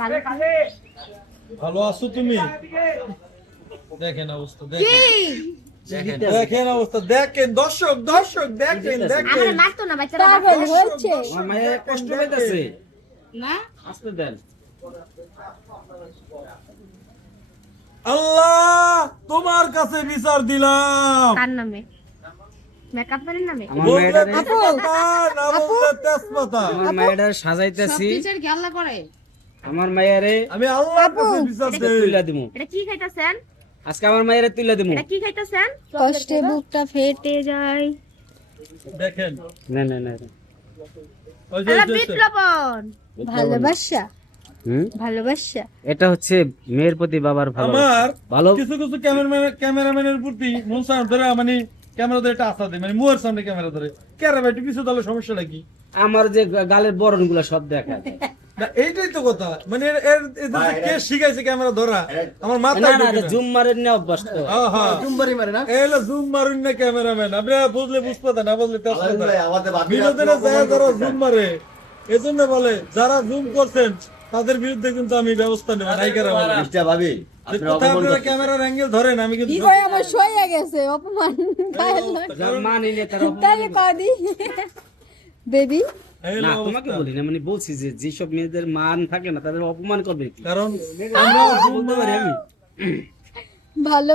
ভালো ভালো আছো তুমি? দেখেন অবস্থা, দেখেন অবস্থা, দেখেন দর্শক, দেখেন আমার মারতো না বাচ্চারা পাগল হচ্ছে আমার মায়ের কষ্ট পাইতেছে না আসতে দেন। আল্লাহ তোমার কাছে বিচার দিলাম। কার নামে? মেকআপ ম্যানের নামে? আমার বলতে মায়ের তেজপাতা, না বলতে তেজপাতা। আমার মায়ের সাজাইতেছি, টিচার কি আল্লাহ করে? আমার মায়েরে আমি আল্লাহর কাছে বিচার দেই। তুইলা দিমু। এটা কি খাইতাছেন? আজকে আমার মায়েরে তুইলা দিমু। এটা কি খাইতাছেন? কষ্টে বুকটা ফেটে যায়। দেখেন না না না ওই যে আল্লাহ বিপ্লবন। ভালোবাসা হুম, ভালোবাসা এটা হচ্ছে মেয়ের প্রতি বাবার ভালোবাসা। আমার ভালো কিছু কিছু ক্যামেরাম্যানের প্রতি মন চায় ধরে মানে ক্যামেরা ধরে একটা আশা দেয়, মানে মুয়ের সামনে ক্যামেরা ধরে ক্যামেরা একটু কিছু তাহলে সমস্যাটা কি? আমার যে গালের বরণ গুলা সব দেখা না এইটাই তো কথা, মানে এদের যে কে শিখাইছে ক্যামেরা ধরা আমার না মাথায় না ঢোকে না। জুম মারেন না অভ্যাস তো। এই হলো জুম মারুন না ক্যামেরাম্যান, আপনারা বুঝলে বুঝপাতা, না বুঝলে তেজপাতা। বিনোদনে যায় যারা জুম মারে, এজন্য বলে যারা জুম করছেন তাদের বিরুদ্ধে কিন্তু আমি ব্যবস্থা নেব, নায়িকারা বলে। ভাবি যে কোথায় আপনারা ক্যামেরার অ্যাঙ্গেল ধরেন আমি কিন্তু আমার সইয়া গেছে অপমান যার মা নিলে তার অপমান তাহলে নেই। কদি বেবি এই না হলো তোমাকে অবস্থা। বলি না, মানে বলছি যে যেসব মেয়েদের মান থাকে না তাদের অপমান করবে কি? কারণ আমরা জুম বলতে পারি আমি ভালো